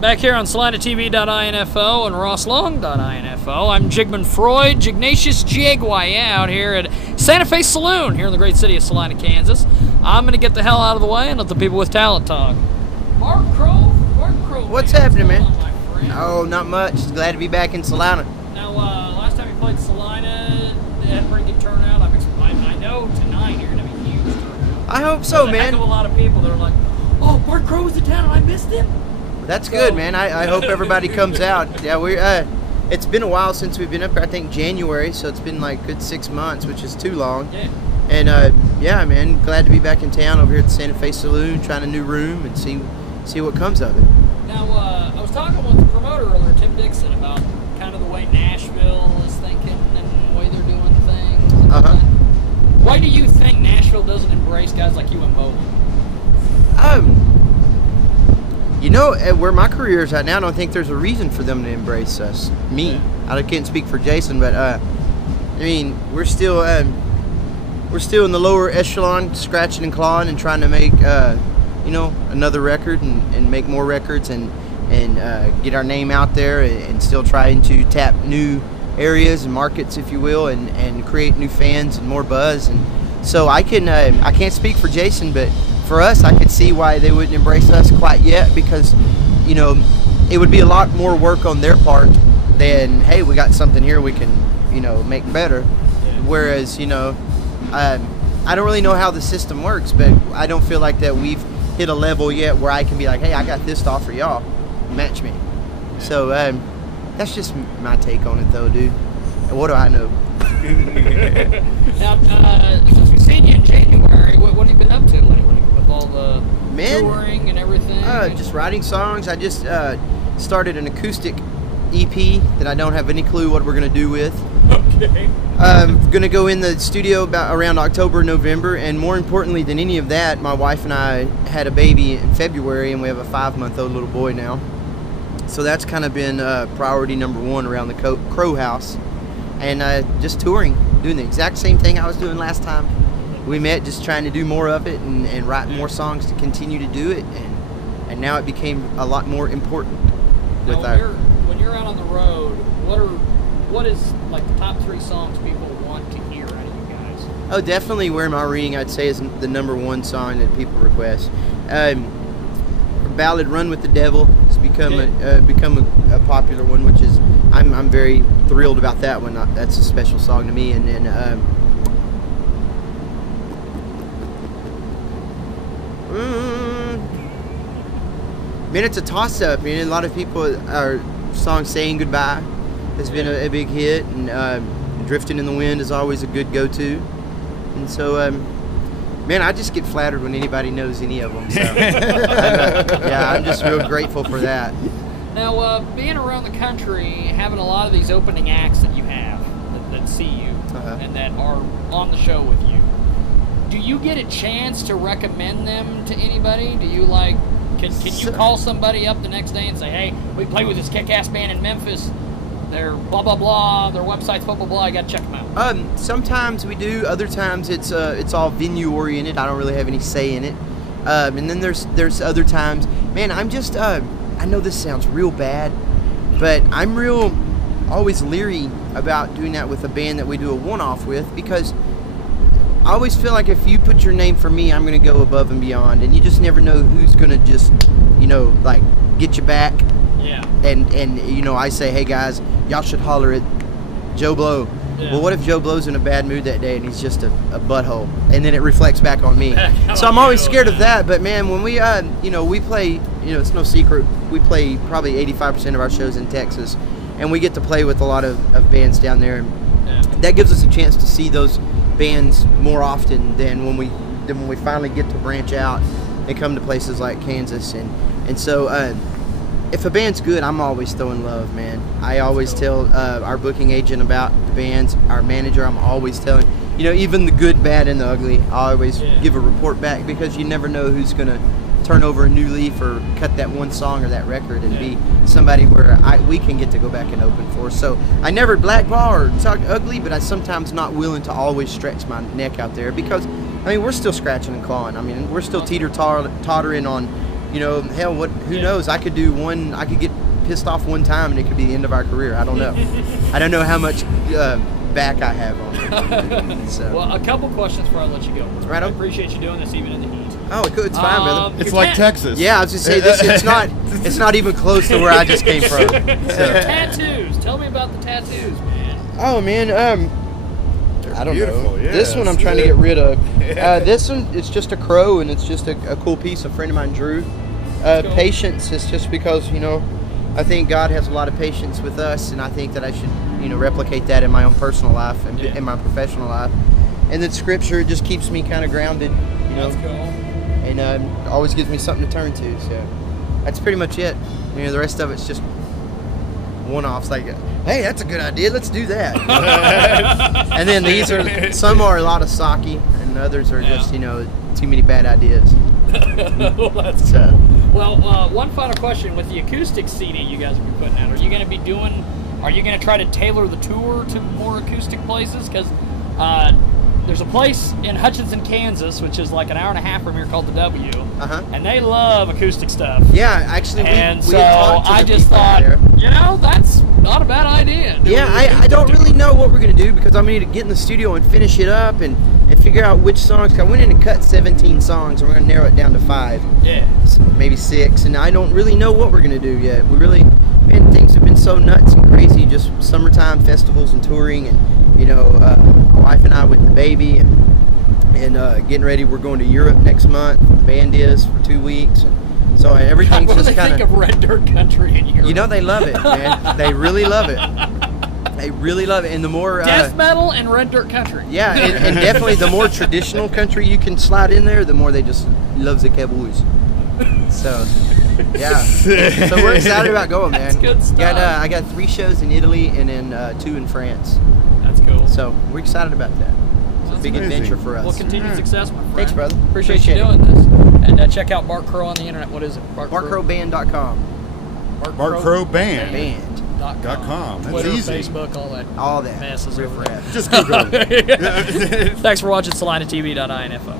Back here on SalinaTV.info and RossLong.info, I'm Jigman Freud, Jignatius Jiggy out here at Santa Fe Saloon here in the great city of Salina, Kansas. I'm going to get the hell out of the way and let the people with talent talk. Mark Crow. What's happening, man? Oh, not much. Just glad to be back in Salina. Now, last time you played Salina, they had a pretty good turnout. I know tonight you're going to be huge turnout. I hope so, man. There's a heck of a lot of people that are like, oh, Mark Crow was in town and I missed him. That's good, man. I hope everybody comes out. Yeah, it's been a while since we've been up here. I think January, so it's been like a good 6 months, which is too long. Yeah. And yeah, man, glad to be back in town over here at the Santa Fe Saloon, trying a new room and see what comes of it. Now, I was talking with the promoter earlier, Tim Dixon, about kind of the way Nashville is thinking and the way they're doing things. Why do you think Nashville doesn't embrace guys like you and Bowling? You know, where my career is at now, I don't think there's a reason for them to embrace us. Me, yeah. I can't speak for Jason, but I mean, we're still in the lower echelon, scratching and clawing and trying to make you know, another record and make more records and get our name out there and still trying to tap new areas and markets, if you will, and create new fans and more buzz. And so I can't speak for Jason, but for us, I could see why they wouldn't embrace us quite yet, because, you know, it would be a lot more work on their part than, hey, we got something here we can, you know, make better. Whereas, you know, I don't really know how the system works, but I don't feel like that we've hit a level yet where I can be like, hey, I got this to offer y'all, match me. So that's just my take on it, though, dude. And what do I know? Now, since we've seen you in January, what have you been up to lately with all the touring and everything? Just writing songs. I just started an acoustic EP that I don't have any clue what we're going to do with. Okay. I'm going to go in the studio around October, November, and more importantly than any of that, my wife and I had a baby in February, and we have a 5-month-old little boy now. So that's kind of been priority number one around the Crow House. And just touring, doing the exact same thing I was doing last time we met, just trying to do more of it and write more songs to continue to do it. And now it became a lot more important. With when you're out on the road, what is like the top 3 songs people want to hear out of you guys? Oh, definitely Wear My Ring, I'd say, is the #1 song that people request. Ballad Run with the Devil has become a popular one, which is I'm very thrilled about that one. That's a special song to me. And then man, it's a toss-up. I mean, a lot of people, our song "Saying Goodbye" has been a big hit, and "Drifting in the Wind" is always a good go-to. And so man, I just get flattered when anybody knows any of them. So yeah, I'm just real grateful for that. Now, being around the country, having a lot of these opening acts that you have that see you and that are on the show with you, do you get a chance to recommend them to anybody? Do you like, can you call somebody up the next day and say, hey, we play with this kick-ass band in Memphis, they're blah blah blah, their website's blah blah blah, I gotta check them out? Sometimes we do, other times it's all venue oriented. I don't really have any say in it. And then there's other times, man, I'm just I know this sounds real bad, but I'm always leery about doing that with a band that we do a one-off with, because I always feel like if you put your name for me, I'm going to go above and beyond, and you just never know who's going to just, you know, like, get you back. Yeah. And you know, I say, hey guys, y'all should holler at Joe Blow. Yeah. Well, what if Joe Blow's in a bad mood that day and he's just a butthole, and then it reflects back on me? So I'm always scared of that. But man, when we you know, we play, you know, it's no secret, we play probably 85% of our shows in Texas, and we get to play with a lot of bands down there, and that gives us a chance to see those bands more often than when we finally get to branch out and come to places like Kansas. And so if a band's good, I'm always throwing love, man. I always tell our booking agent about the bands, our manager, I'm always telling, you know, even the good, bad, and the ugly, I always give a report back, because you never know who's going to turn over a new leaf or cut that one song or that record and be somebody where we can get to go back and open for. So I never blackball or talk ugly, but I'm sometimes not willing to always stretch my neck out there, because, I mean, we're still scratching and clawing. I mean, we're still teeter-tottering on you know, hell, who knows? I could do one. I could get pissed off one time, and it could be the end of our career. I don't know. I don't know how much back I have on it. So. Well, a couple questions before I let you go. Right on. I appreciate you doing this even in the heat. Oh, it's fine, brother. It's like Texas. Yeah, I was just saying it's not even close to where I just came from. So. Tattoos. Tell me about the tattoos, man. Oh man, I don't know. Yes. This one I'm trying to get rid of. This one, it's just a crow, and it's just a cool piece a friend of mine drew. Cool. Patience is just because, you know, I think God has a lot of patience with us, and I think that I should, you know, replicate that in my own personal life and in my professional life. And then Scripture just keeps me kind of grounded, you know. That's cool. And always gives me something to turn to. So that's pretty much it. You know, the rest of it's just one-offs. Like, hey, that's a good idea. Let's do that. And then these are some are a lot of sake, and others are just, you know, too many bad ideas. Well, that's cool. Well, one final question with the acoustic CD you guys will be putting out. Are you going to try to tailor the tour to more acoustic places? Because there's a place in Hutchinson, Kansas, which is like an hour and a half from here called the W, and they love acoustic stuff. Yeah, actually, so I just thought, you know, that's not a bad idea. I don't really know what we're gonna do because I'm gonna get in the studio and finish it up and figure out which songs. I went in and cut 17 songs, and we're gonna narrow it down to 5. Yeah, so maybe 6, and I don't really know what we're gonna do yet. Man, things have been so nuts and crazy. Just summertime festivals and touring, and you know, my wife and I with the baby, and getting ready. We're going to Europe next month. The band is for 2 weeks. And so everything's just kind of. What do they think of Red Dirt Country in Europe? You know, they love it, man. They really love it. They really love it, and the more death metal and Red Dirt Country. Yeah, and definitely the more traditional country you can slide in there, the more they just love the cowboys. So. Yeah, so we're excited about going, man. That's good stuff. I got 3 shows in Italy and then 2 in France. That's cool. So we're excited about that. It's a big adventure for us. Well, continued success, my friend. Thanks, brother. Appreciate you doing this. And check out BART Crow on the internet. What is it? BartCrowBand.com. BartCrowBand.com. Twitter, That's easy. Facebook, all that. Messes over there. Just Google it. Thanks for watching SalinaTV.info.